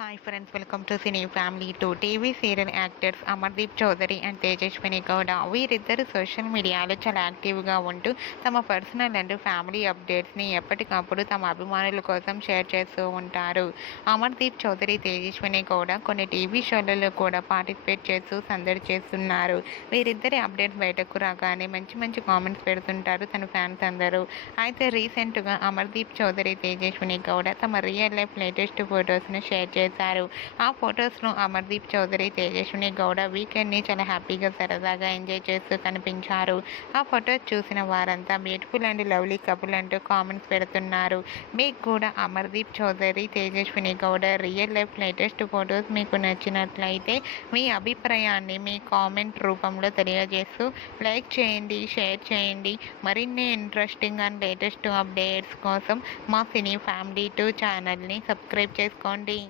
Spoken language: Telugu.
Hi friends, welcome to cine family two. TV serial actors Amardeep Chowdary and Tejaswini Gowda వీరిద్దరు సోషల్ మీడియాలో చాలా యాక్టివ్గా ఉంటూ తమ పర్సనల్ అండ్ ఫ్యామిలీ అప్డేట్స్ని ఎప్పటికప్పుడు తమ అభిమానుల కోసం షేర్ చేస్తూ ఉంటారు. అమర్దీప్ చౌదరి, తేజస్విని గౌడ కొన్ని టీవీ షోలలో కూడా పార్టిసిపేట్ చేస్తూ సందడి చేస్తున్నారు. వీరిద్దరి అప్డేట్స్ బయటకు రాగానే మంచి మంచి కామెంట్స్ పెడుతుంటారు తన ఫ్యాన్స్ అందరూ. అయితే రీసెంట్గా అమర్దీప్ చౌదరి, తేజస్విని గౌడ తమ రియల్ లైఫ్ లేటెస్ట్ ఫొటోస్ను షేర్ చేశారు. ఆ ఫొటోస్ను అమర్దీప్ చౌదరి, తేజస్విని గౌడ వీకెండ్ని చాలా హ్యాపీగా సరదాగా ఎంజాయ్ చేస్తూ కనిపించారు. ఆ ఫొటోస్ చూసిన వారంతా బ్యూటిఫుల్ అండ్ లవ్లీ కపుల్ అంటూ కామెంట్స్ పెడుతున్నారు. మీకు కూడా Amardeep Chowdary, Tejaswini Gowda real life latest photos మీకు నచ్చినట్లయితే మీ అభిప్రాయాన్ని మీ కామెంట్ రూపంలో తెలియజేస్తూ లైక్ చేయండి, షేర్ చేయండి. మరిన్ని ఇంట్రెస్టింగ్ అండ్ లేటెస్ట్ అప్డేట్స్ కోసం మా సినీ ఫ్యామిలీ 2 ఛానల్ని సబ్స్క్రైబ్ చేసుకోండి.